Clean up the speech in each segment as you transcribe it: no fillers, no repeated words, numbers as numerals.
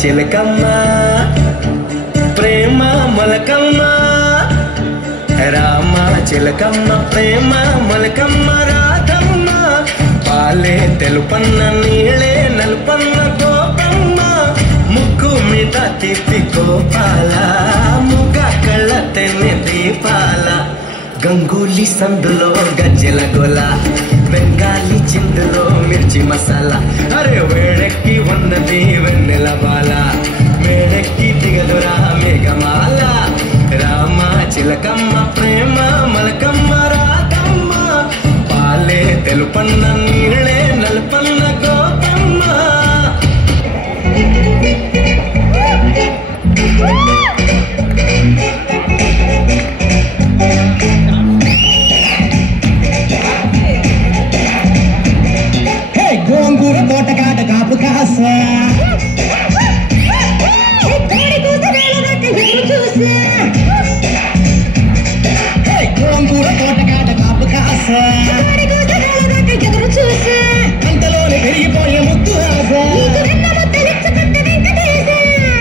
చిలకమ్మ ప్రేమ మొలకమ్మ రామ చిలకమ్మ ప్రేమ మొలకమ్మ రాధమ్మ పాలే తెలుపన్న నీళ్ళే నలుపన్న గోపమ్మ ముక్కు మీద తిప్పి గోపాల ముగ కళ్ళ తెన్నె దీపాల గంగూలీ సందులో గజ్జెల గోల బెంగాలీ చిందులో మిర్చి మసాలా అరే వేడెక్కి ఉన్నది వెన్నెల బాల వేడెక్కి దిగదురా మేఘమాల రామ చిలకమ్మ ప్రేమ మలకమ్మ రాధమ్మ పాలే తెలుపన్న నీళ్ళే నలుపన్న గోపమ్మ గోంగూర తోటకాట కాపు కాస గోంగూర తోటకాట కాపు కాస అంతలోనే పెరిగిపోయే ముద్దు ఆశ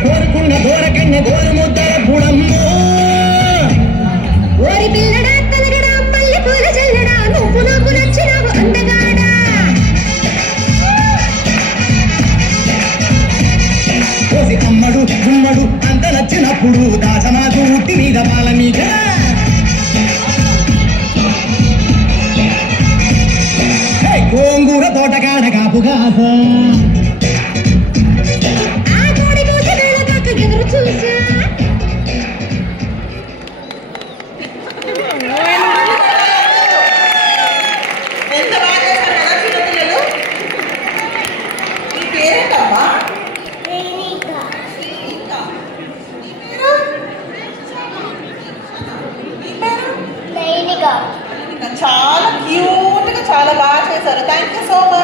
కోరుకున్న దూరకన్న గోరు ముద్దల పుడమ్మో ఓరి పిల్లడా తలగడా మల్లె పూల చల్లడా నువ్వు నాకు నచ్చినావు అందగాడా అమ్మడు గుమ్మడు అంత నచ్చినప్పుడు దాచమాకు ఉట్టి మీద పాల మీద గోంగూర తోటకాడ కాపు కాస ఎదురు చూసా ఎంత బాగా చేశారు కదా చిన్నపిల్లలు. మీ పేరేంటమ్మా? చాలా క్యూట్ గా చాలా బాగా చేశారు. Thank you so much.